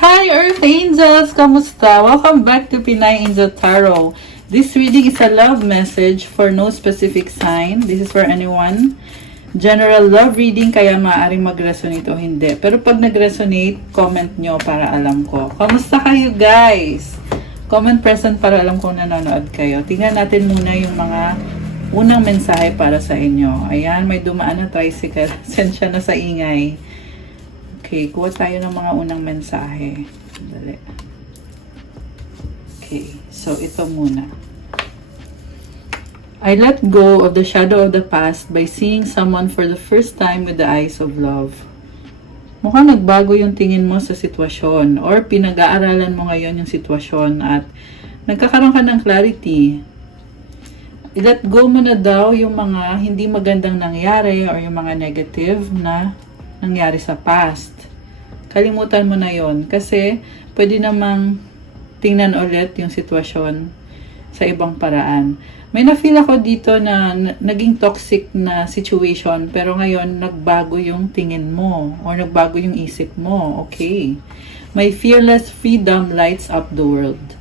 Hi Earth Angels! Kamusta? Welcome back to Pinay Angel Tarot. This reading is a love message for no specific sign. This is for anyone. General love reading, kaya maaaring mag-resonate o hindi. Pero pag nag-resonate, comment nyo para alam ko. Kamusta kayo guys? Comment present para alam kung nanonood kayo. Tingnan natin muna yung mga unang mensahe para sa inyo. Ayan, may dumaan na tricycle. Sensya na sa ingay. Okay, kuha tayo ng mga unang mensahe. Dali. Okay, so ito muna. I let go of the shadow of the past by seeing someone for the first time with the eyes of love. Mukhang nagbago yung tingin mo sa sitwasyon or pinag-aaralan mo ngayon yung sitwasyon at nagkakaroon ka ng clarity. I-let go mo na daw yung mga hindi magandang nangyari or yung mga negative na nangyari sa past. Kalimutan mo na yon kasi pwede namang tingnan ulit yung sitwasyon sa ibang paraan. May na-feel ako dito na naging toxic na situation pero ngayon nagbago yung tingin mo or nagbago yung isip mo. Okay. My fearless freedom lights up the world.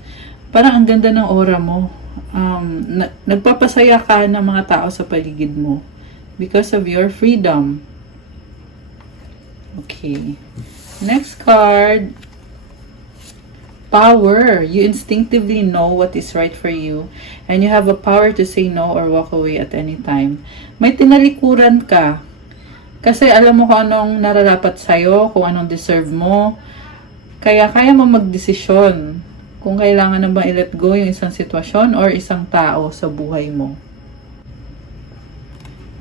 Parang ang ganda ng aura mo. Nagpapasaya ka ng mga tao sa paligid mo because of your freedom. Okay. Next card. Power. You instinctively know what is right for you and you have a power to say no or walk away at any time. May tinalikuran ka. Kasi alam mo kung anong nararapat sa'yo, kung anong deserve mo. Kaya mo magdesisyon kung kailangan na bang i-let go yung isang sitwasyon or isang tao sa buhay mo.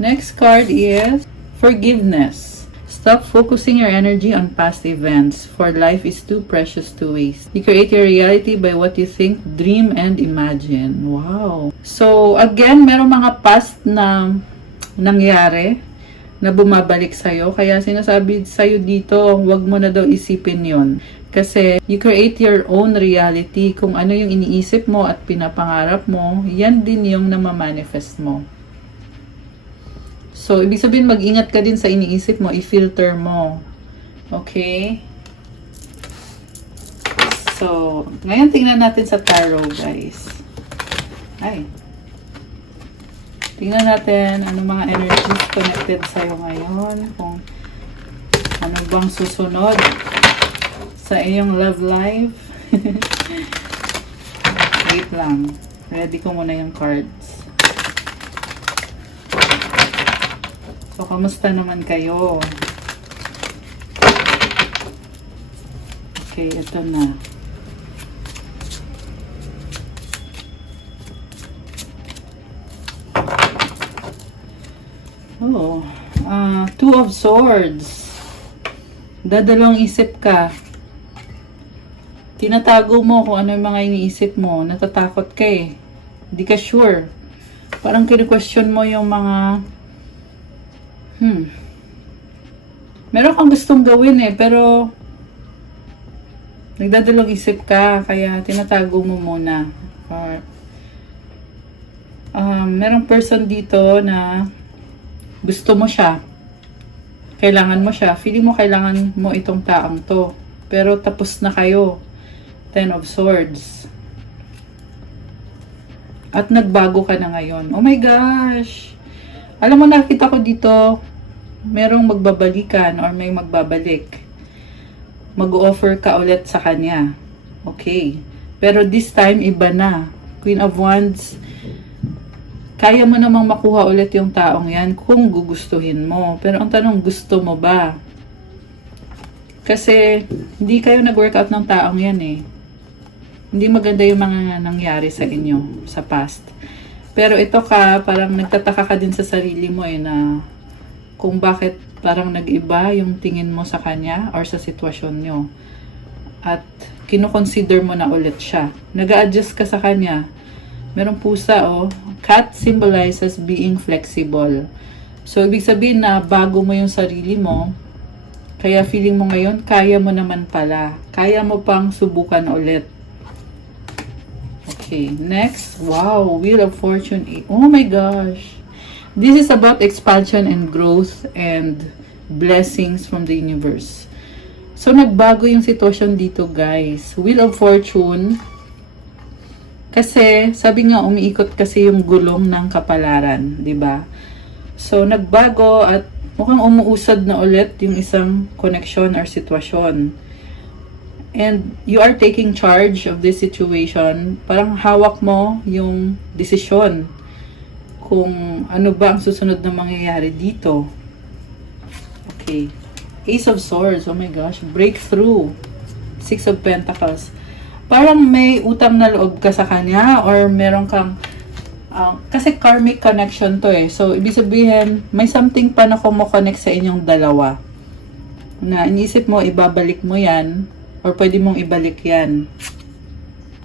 Next card is Forgiveness. Stop focusing your energy on past events, for life is too precious to waste. You create your reality by what you think, dream, and imagine. Wow! So, again, meron mga past na nangyari na bumabalik sa'yo. Kaya sinasabi sa'yo dito, wag mo na daw isipin yon. Kasi you create your own reality. Kung ano yung iniisip mo at pinapangarap mo, yan din yung namamanifest mo. So, ibig sabihin, mag-ingat ka din sa iniisip mo, i-filter mo. Okay? So, ngayon tingnan natin sa tarot, guys. Ay. Tingnan natin ano mga energies connected sa'yo ngayon. Kung ano bang susunod sa iyong love life. Wait lang. Ready ko muna yung cards. So, kamusta naman kayo? Okay, ito na. Oh, Two of Swords. Dadalawang isip ka. Tinatago mo kung ano yung mga iniisip mo. Natatakot ka eh. Hindi ka sure. Parang kini-question mo yung mga meron kang gustong gawin eh, pero nagdadalawang isip ka, kaya tinatago mo muna. Or, merong person dito na gusto mo siya. Kailangan mo siya. Feeling mo kailangan mo itong taong to. Pero tapos na kayo. Ten of Swords. At nagbago ka na ngayon. Oh my gosh! Alam mo, nakita ko dito, merong magbabalikan or may magbabalik. Mag-offer ka ulit sa kanya. Okay. Pero this time, iba na. Queen of Wands, kaya mo namang makuha ulit yung taong yan kung gugustuhin mo. Pero ang tanong, gusto mo ba? Kasi, hindi kayo nag-workout ng taong yan eh. Hindi maganda yung mga nangyari sa inyo sa past. Pero ito ka, parang nagtataka ka din sa sarili mo eh na kung bakit parang nag-iba yung tingin mo sa kanya or sa sitwasyon nyo. At kinoconsider mo na ulit siya. Nag-a-adjust ka sa kanya. Merong pusa oh. Cat symbolizes being flexible. So, ibig sabihin na bago mo yung sarili mo, kaya feeling mo ngayon, kaya mo naman pala. Kaya mo pang subukan ulit. Okay, next. Wow, Wheel of Fortune. Oh my gosh. This is about expansion and growth and blessings from the universe. So, nagbago yung sitwasyon dito, guys. Wheel of Fortune. Kasi, sabi nga, umiikot kasi yung gulong ng kapalaran, di ba? So, nagbago at mukhang umuusad na ulit yung isang connection or sitwasyon. And you are taking charge of this situation. Parang hawak mo yung desisyon kung ano ba ang susunod na mangyayari dito. Okay. Ace of Swords. Oh my gosh. Breakthrough. Six of Pentacles. Parang may utang na loob ka sa kanya or meron kang kasi karmic connection to eh. So, ibig sabihin, may something pa na kumo-connect sa inyong dalawa. Na inisip mo, ibabalik mo yan or pwede mong ibalik yan.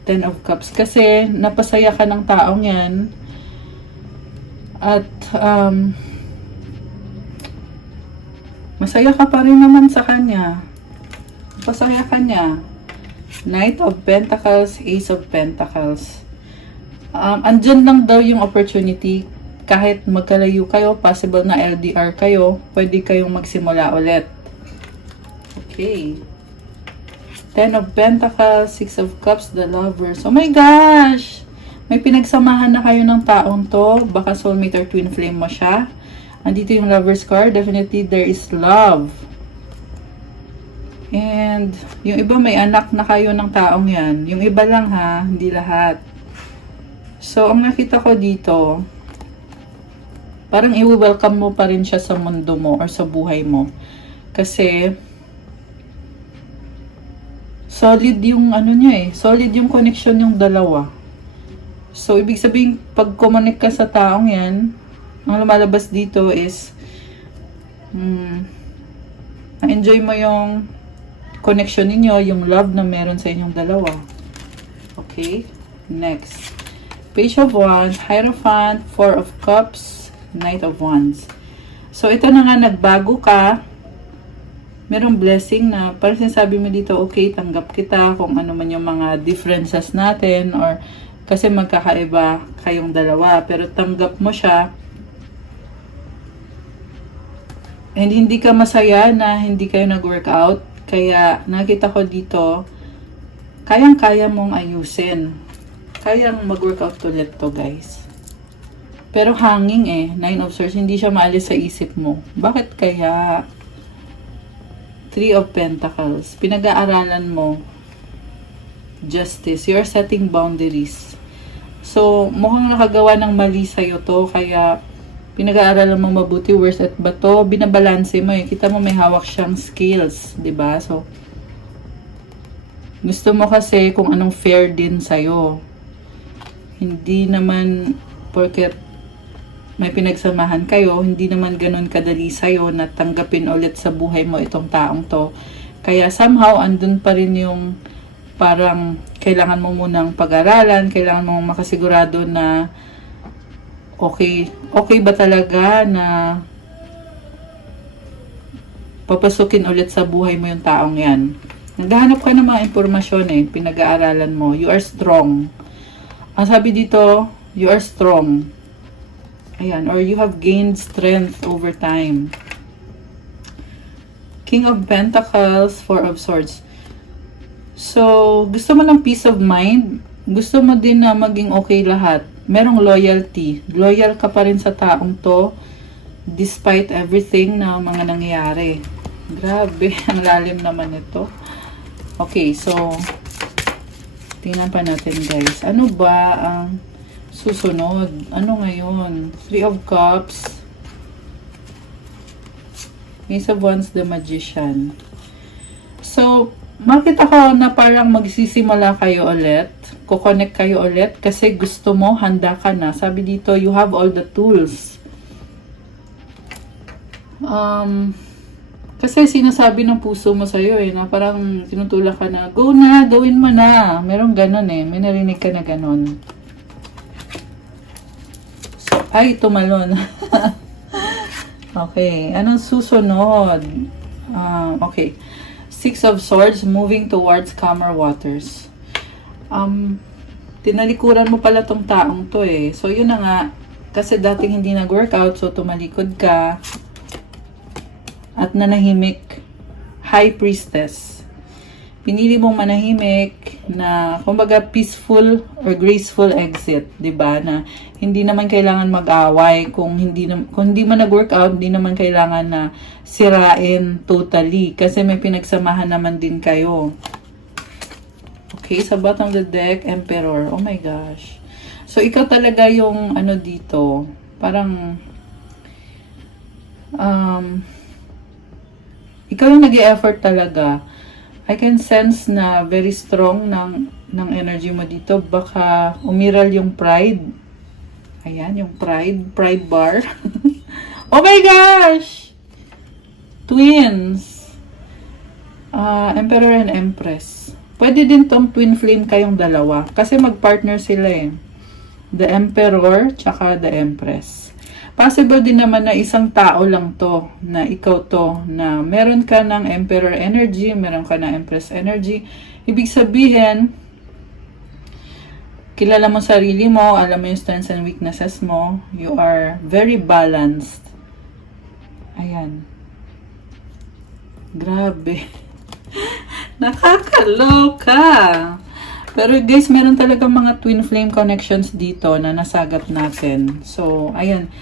Ten of Cups. Kasi, napasaya ka ng taong yan. At, masaya ka pa rin naman sa kanya. Pasaya ka niya. Knight of Pentacles, Ace of Pentacles. Andyan lang daw yung opportunity. Kahit magkalayo kayo, possible na LDR kayo, pwede kayong magsimula ulit. Okay. Ten of Pentacles, Six of Cups, the Lovers. Oh my gosh! May pinagsamahan na kayo ng taong to. Baka soulmate or twin flame mo siya. Andito yung Lovers card. Definitely there is love. And yung iba may anak na kayo ng taong yan. Yung iba lang ha, hindi lahat. So, ang nakita ko dito, parang i-welcome mo pa rin siya sa mundo mo or sa buhay mo. Kasi, solid yung ano niya eh. Solid yung connection yung dalawa. So, ibig sabihin, pag connect ka sa taong yan, ang lumalabas dito is, na-enjoy mo yung connection ninyo, yung love na meron sa inyong dalawa. Okay? Next. Page of Wands, Hierophant, Four of Cups, Knight of Wands. So, ito na nga, nagbago ka. Merong blessing na, parang sinasabi mo dito, okay, tanggap kita kung ano man yung mga differences natin or kasi magkakaiba kayong dalawa. Pero tanggap mo siya. And hindi ka masaya na hindi kayo nag-workout. Kaya, nakita ko dito, kayang-kaya mong ayusin. Kayang mag-workout ulit to, guys. Pero hanging eh. Nine of Swords, hindi siya maalis sa isip mo. Bakit kaya? Three of Pentacles. Pinag-aaralan mo. Justice. You're setting boundaries. So, mukhang nakagawa ng mali sa'yo to. Kaya, pinag-aaralan mo mabuti. Worst at ba to? Binabalanse mo eh. Kita mo may hawak siyang skills. 'Di ba? So, gusto mo kasi kung anong fair din sa'yo. Hindi naman porket may pinagsamahan kayo, hindi naman ganun kadali sa'yo na tanggapin ulit sa buhay mo itong taong to. Kaya somehow, andun pa rin yung parang kailangan mo munang pag-aralan, kailangan mo makasigurado na okay ba talaga na papasukin ulit sa buhay mo yung taong yan. Naghahanap ka ng mga impormasyon eh, pinag-aaralan mo. You are strong. Ang sabi dito, you are strong. Ayan, or you have gained strength over time. King of Pentacles, Four of Swords. So, gusto mo ng peace of mind. Gusto mo din na maging okay lahat. Merong loyalty. Loyal ka pa rin sa taong to despite everything na mga nangyayari. Grabe, ang lalim naman ito. Okay, so tingnan pa natin guys. Ano ba ang susunod? Ano ngayon? Three of Cups. Ace of Wands, the Magician. So, makita ko na parang magsisimula kayo ulit. Kukonect kayo ulit kasi gusto mo, handa ka na. Sabi dito, you have all the tools. Kasi sinasabi ng puso mo sa'yo eh, na parang tinutulak ka na, go na, gawin mo na. Merong ganon eh, may narinig ka na ganon. So, ay, tumalon. Okay, anong susunod? Okay. Six of Swords, moving towards calmer waters. Tinalikuran mo pala tong taong to eh. So, yun na nga. Kasi dating hindi nag-workout, so tumalikod ka. At nanahimik. High Priestess. Pinili mong manahimik na, kumbaga, peaceful or graceful exit, 'di ba? Na hindi naman kailangan mag-away kung hindi man nag-workout, hindi naman kailangan na sirain totally kasi may pinagsamahan naman din kayo. Okay, sa bottom of the deck, Emperor. Oh my gosh. So, ikaw talaga yung ano dito, parang ikaw yung nag-i-effort talaga. I can sense na very strong ng energy mo dito. Baka umiral yung pride. Ayan, yung pride bar. Oh my gosh! Twins. Emperor and Empress. Pwede din tong twin flame kayong dalawa. Kasi mag-partner sila eh. The Emperor, tsaka the Empress. Possible din naman na isang tao lang to, na ikaw to, na meron ka ng Emperor energy, meron ka ng Empress energy. Ibig sabihin, kilala mo sarili mo, alam mo yung strengths and weaknesses mo, you are very balanced. Ayan. Grabe. Nakakaloka. Pero guys, meron talaga mga twin flame connections dito na nasagat natin. So, ayan.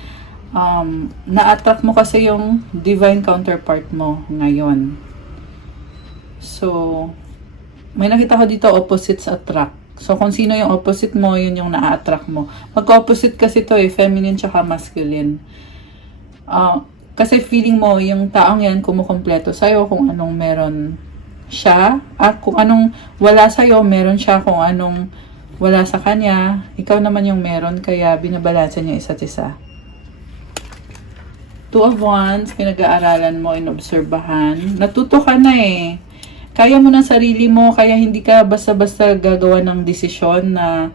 Na-attract mo kasi yung divine counterpart mo ngayon. So, may nakita ko dito, opposites attract. So, kung sino yung opposite mo, yun yung na-attract mo. Magka-opposite kasi to feminine tsaka masculine. Kasi feeling mo, yung taong yan kumukompleto sa'yo kung anong meron siya. At kung anong wala sa'yo, meron siya kung anong wala sa kanya. Ikaw naman yung meron, kaya binabalansa niya isa't isa. Two of Wands, pinag-aaralan mo, inobserbahan. Natuto ka na eh. Kaya mo ng sarili mo, kaya hindi ka basta-basta gagawa ng desisyon na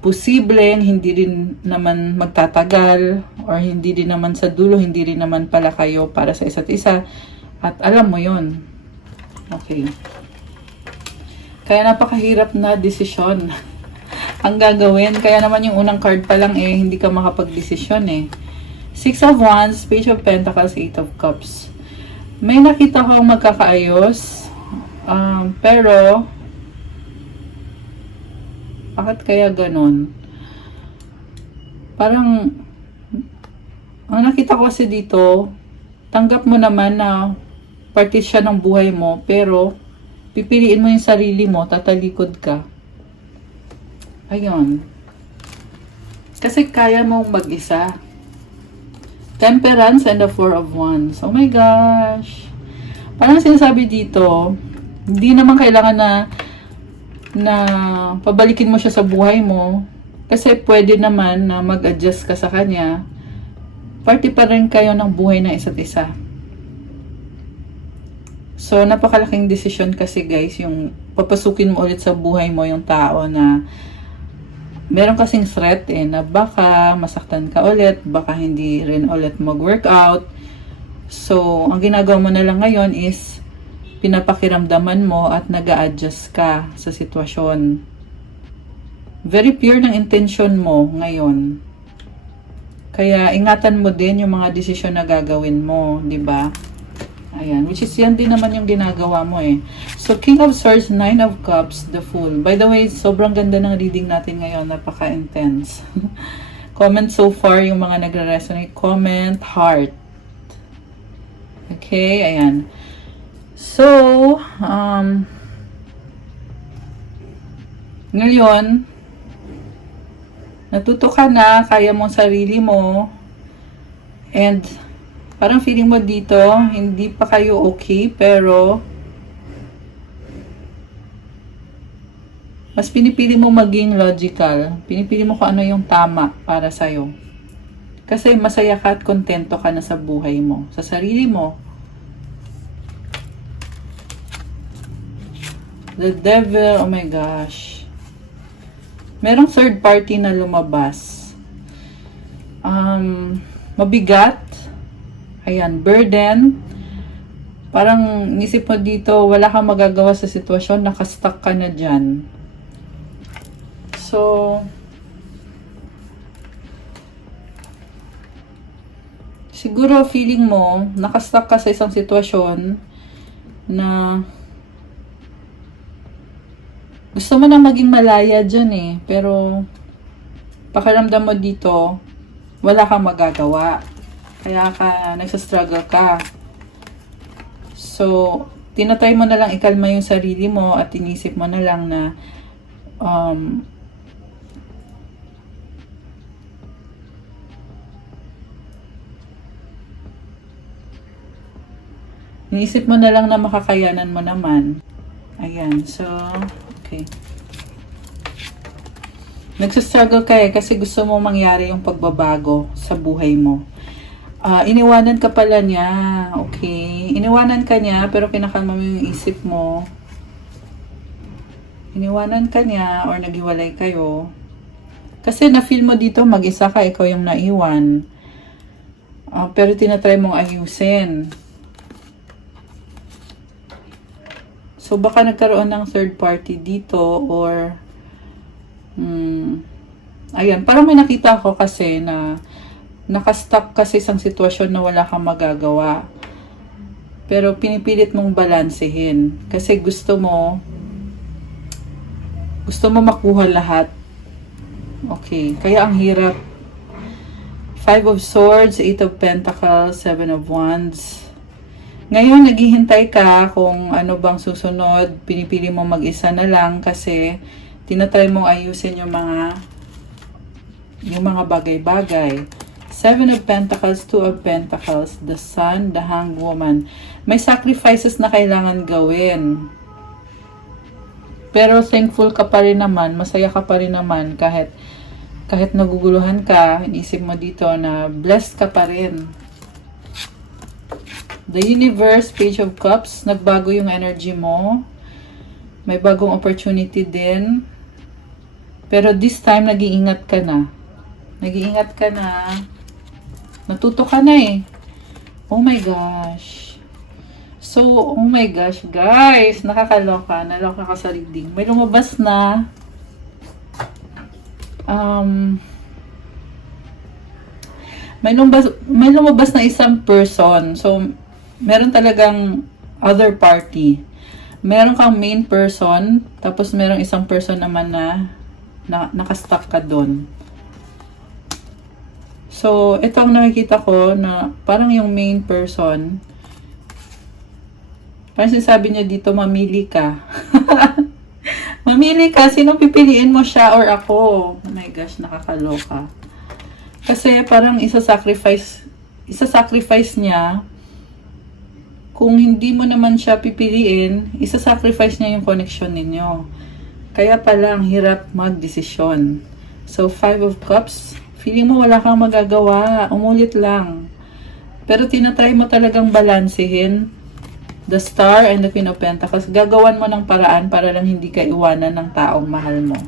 posibleng hindi rin naman magtatagal or hindi din naman sa dulo, hindi rin naman pala kayo para sa isa't isa. At alam mo yon. Okay. Kaya napakahirap na desisyon ang gagawin. Kaya naman yung unang card pa lang hindi ka makapag-desisyon eh. Six of Wands, Page of Pentacles, Eight of Cups. May nakita kong magkakaayos. Pero, bakit kaya ganun? Parang, ang nakita ko kasi dito, tanggap mo naman na parte siya ng buhay mo, pero, pipiliin mo yung sarili mo, tatalikod ka. Ayun. Kasi kaya mong mag-isa. Temperance and the Four of Wands. Oh my gosh. Parang sinasabi dito, hindi naman kailangan na pabalikin mo siya sa buhay mo. Kasi pwede naman na mag-adjust ka sa kanya. Parte pa rin kayo ng buhay ng isa't isa. So, napakalaking desisyon kasi guys, yung papasukin mo ulit sa buhay mo yung tao na meron kasing threat na baka masaktan ka ulit, baka hindi rin ulit mag-workout. So, ang ginagawa mo na lang ngayon is pinapakiramdaman mo at nag-a-adjust ka sa sitwasyon. Very pure ng intention mo ngayon. Kaya ingatan mo din yung mga desisyon na gagawin mo, di ba? Ayan, which is yan din naman yung ginagawa mo So, King of Swords, Nine of Cups, the Fool. By the way, sobrang ganda ng reading natin ngayon. Napaka-intense. Comment so far yung mga nagre-resonate. Comment, heart. Okay, ayan. So, ngayon, natuto ka na, kaya mong sarili mo, and parang feeling mo dito, hindi pa kayo okay, pero mas pinipili mo maging logical. Pinipili mo kung ano yung tama para sa'yo. Kasi masaya ka at kontento ka na sa buhay mo, sa sarili mo. The Devil, oh my gosh. Merong third party na lumabas. Mabigat. Ayan, burden. Parang nisip mo dito, wala kang magagawa sa sitwasyon, nakastuck ka na dyan. So, siguro feeling mo, nakastuck ka sa isang sitwasyon, na gusto mo na maging malaya dyan eh. Pero, pakiramdam mo dito, wala kang magagawa. Kaya ka, nagsastruggle ka. So, tinatry mo na lang ikalma yung sarili mo at inisip mo na lang na inisip mo na lang na makakayanan mo naman. Ayan, so, okay. Nagsastruggle ka eh kasi gusto mo mangyari yung pagbabago sa buhay mo. Iniwanan ka pala niya. Okay. Iniwanan ka niya pero kinakalma mo yung isip mo. Iniwanan ka niya or naghiwalay kayo. Kasi na-feel mo dito mag-isa ka, ikaw yung naiwan. Pero tinatry mong ayusin. So, baka nagkaroon ng third party dito or ayan, parang may nakita ko kasi na nakastuck kasi isang sitwasyon na wala kang magagawa. Pero pinipilit mong balansehin kasi gusto mo makuha lahat. Okay, kaya ang hirap. 5 of Swords, 8 of Pentacles, 7 of Wands. Ngayon, naghihintay ka kung ano bang susunod. Pinipili mo mag-isa na lang kasi tinatry mong ayusin yung mga bagay-bagay. 7 of Pentacles, 2 of Pentacles, the Sun, the Hanged Woman. May sacrifices na kailangan gawin. Pero thankful ka pa rin naman, masaya ka pa rin naman kahit naguguluhan ka, inisip mo dito na blessed ka pa rin. The Universe, Page of Cups, nagbago yung energy mo. May bagong opportunity din. Pero this time, nag-iingat ka na. Nag-iingat ka na. Natuto ka na eh. Oh my gosh. So, oh my gosh, guys. Nakakaloka. Naloka ka sa reading. May lumabas na. May lumabas na isang person. So, meron talagang other party. Meron kang main person, tapos merong isang person naman na nakastuck ka doon. So, ito ang nakikita ko na parang yung main person, parang sinasabi niya dito, mamili ka. Mamili ka, sino pipiliin mo, siya or ako? Oh my gosh, nakakaloka. Kasi parang isa-sacrifice niya. Kung hindi mo naman siya pipiliin, isa-sacrifice niya yung connection ninyo. Kaya pala ang hirap mag-desisyon. So, 5 of Cups, feeling mo wala kang magagawa, umulit lang. Pero tinatry mo talagang balansehin the Star and the Queen of Pentacles. Gagawan mo ng paraan para lang hindi ka iwanan ng taong mahal mo.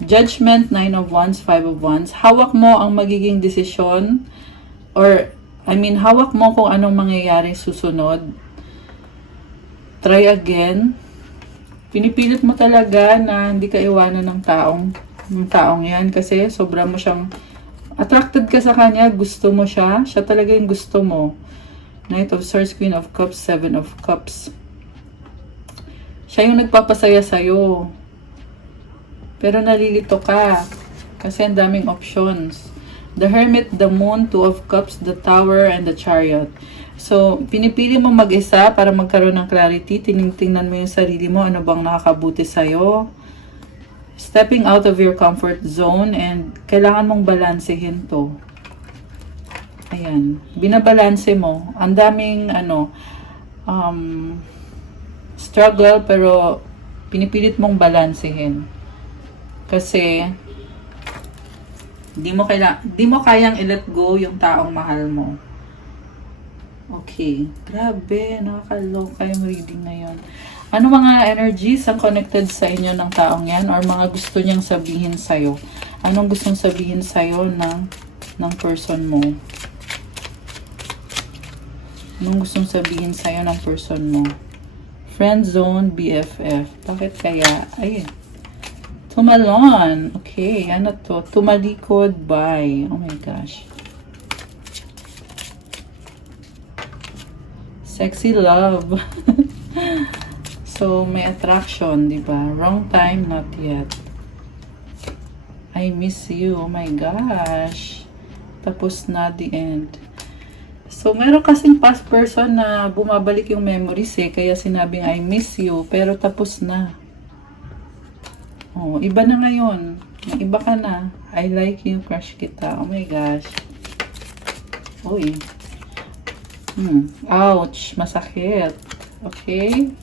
Judgment, 9 of Wands, 5 of Wands. Hawak mo ang magiging desisyon hawak mo kung anong mangyayari susunod. Try again. Pinipilit mo talaga na hindi ka iwanan ng taong yan kasi sobra mo siyang attracted ka sa kanya, gusto mo siya talaga yung gusto mo. Knight of Swords, Queen of Cups, 7 of Cups. Siya yung nagpapasaya sa'yo. Pero nalilito ka kasi ang daming options. The Hermit, the Moon, 2 of Cups, the Tower, and the Chariot. So, pinipili mo mag-isa para magkaroon ng clarity. Tingnan mo yung sarili mo, ano bang nakakabuti sa'yo. Stepping out of your comfort zone and kailangan mong balansehin to. Ayan. Binabalanse mo. Ang daming, struggle pero pinipilit mong balansehin. Kasi, di mo kayang i-let go yung taong mahal mo. Okay. Grabe. Nakakaloka yung reading na yun. Ano mga energies ang connected sa inyo ng taong yan? Or mga gusto niyang sabihin sa'yo? Anong gustong sabihin sa'yo ng person mo? Anong gustong sabihin sa'yo ng person mo? Friend zone, BFF. Bakit kaya? Ayun. Tumalon. Okay, ano to? Tumalikod by. Oh my gosh. Sexy love. So, may attraction, di ba? Wrong time, not yet. I miss you. Oh my gosh. Tapos na, the end. So, meron kasing past person na bumabalik yung memories eh. Kaya sinabing I miss you. Pero tapos na. Oh, iba na ngayon. May iba ka na. I like you, crush kita. Oh my gosh. Uy. Ouch. Masakit. Okay.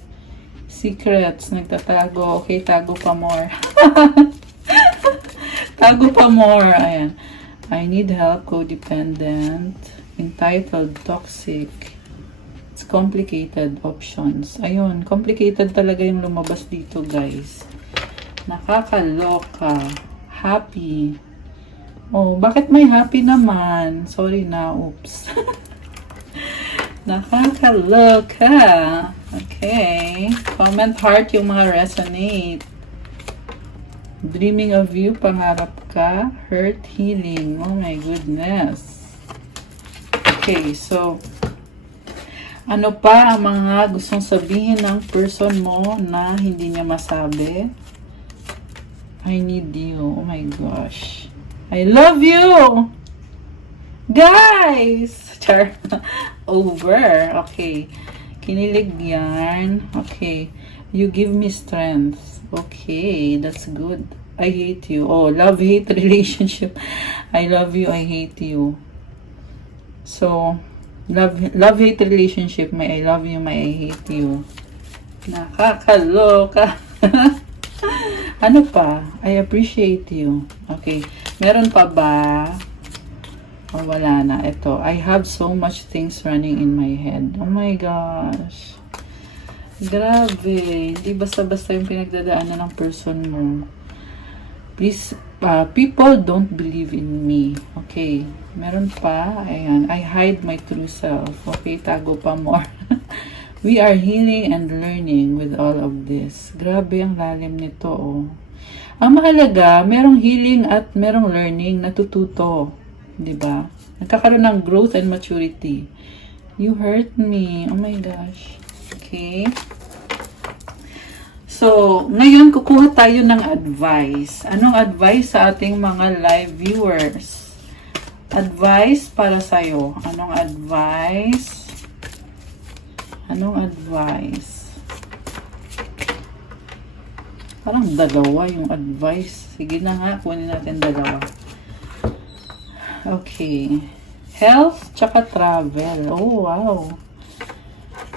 Secrets. Nagtatago. Okay, tago pa more. Tago pa more. Ayan. I need help. Codependent. Entitled. Toxic. It's complicated. Options. Ayun. Complicated talaga yung lumabas dito, guys. Nakakaloka. Happy. Oh, bakit may happy naman? Sorry na. Oops. Nakakaloka. Okay. Comment heart yung mga resonate. Dreaming of you, pangarap ka. Hurt, healing. Oh my goodness. Okay, so ano pa ang mga gustong sabihin ng person mo na hindi niya masabi? I need you. Oh my gosh. I love you! Guys! Char. Over. Okay. Kinilig yan. Okay. You give me strength. Okay. That's good. I hate you. Oh, love-hate relationship. I love you. I hate you. So, love-hate relationship. May I love you. May I hate you. Nakakaloka. Ano pa? I appreciate you. Okay. Meron pa ba? O wala na. Ito. I have so much things running in my head. Oh my gosh. Grabe. Hindi basta-basta yung pinagdadaanan ng person mo. Please, people don't believe in me. Okay. Meron pa. Ayan. I hide my true self. Okay. Tago pa more. We are healing and learning with all of this. Grabe ang lalim nito, oh. Ang mahalaga, merong healing at merong learning, natututo. Diba? Nagkakaroon ng growth and maturity. You hurt me. Oh my gosh. Okay. So, ngayon kukuha tayo ng advice. Anong advice sa ating mga live viewers? Advice para sa'yo. Anong advice? Anong advice? Parang dalawa yung advice. Sige na nga, kunin natin dalawa. Okay. Health, tsaka travel. Oh, wow.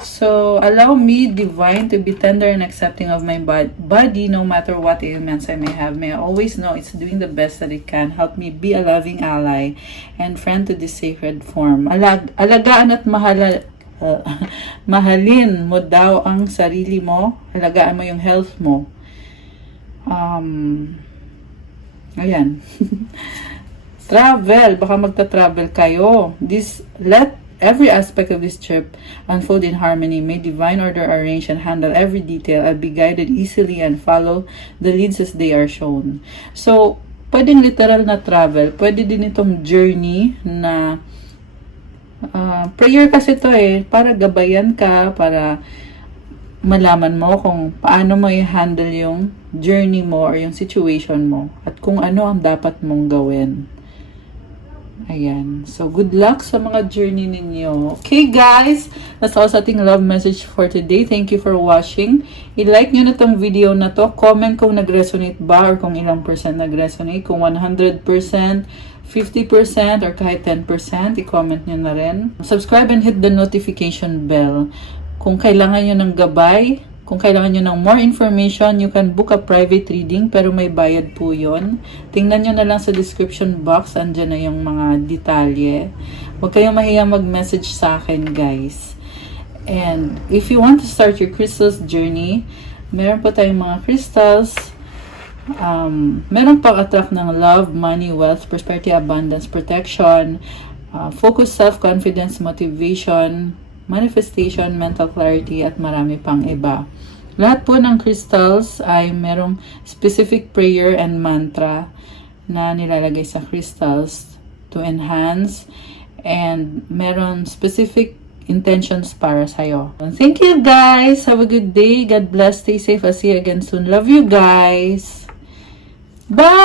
So, allow me, divine, to be tender and accepting of my body no matter what ailments I may have. May I always know it's doing the best that it can. Help me be a loving ally and friend to this sacred form. Alagaan at mahalin mo daw ang sarili mo. Alagaan mo yung health mo. Ayan. Travel. Baka magta-travel kayo. Let every aspect of this trip unfold in harmony. May divine order arrange and handle every detail. I'll be guided easily and follow the leads as they are shown. So, pwedeng literal na travel. Pwede din itong journey na prayer kasi to eh. Para gabayan ka, para malaman mo kung paano mo i-handle yung journey mo or yung situation mo at kung ano ang dapat mong gawin. Ayan. So, good luck sa mga journey ninyo. Okay, guys. That's all sa ating love message for today. Thank you for watching. I-like nyo na tong video na to. Comment kung nag-resonate ba or kung ilang percent nag-resonate. Kung 100%, 50%, or kahit 10%, i-comment nyo na rin. Subscribe and hit the notification bell. Kung kailangan nyo ng gabay, kung kailangan nyo ng more information, you can book a private reading, pero may bayad po yun. Tingnan nyo na lang sa description box, andyan na yung mga detalye. Huwag kayong mahiyang mag-message sa akin, guys. And if you want to start your crystals journey, meron po tayong mga crystals. Meron pang attract ng love, money, wealth, prosperity, abundance, protection, focus, self-confidence, motivation, manifestation, mental clarity, at marami pang iba. Lahat po ng crystals ay merong specific prayer and mantra na nilalagay sa crystals to enhance, and meron specific intentions para sa'yo. Thank you guys. Have a good day. God bless. Stay safe. I'll see you again soon. Love you guys. Bye!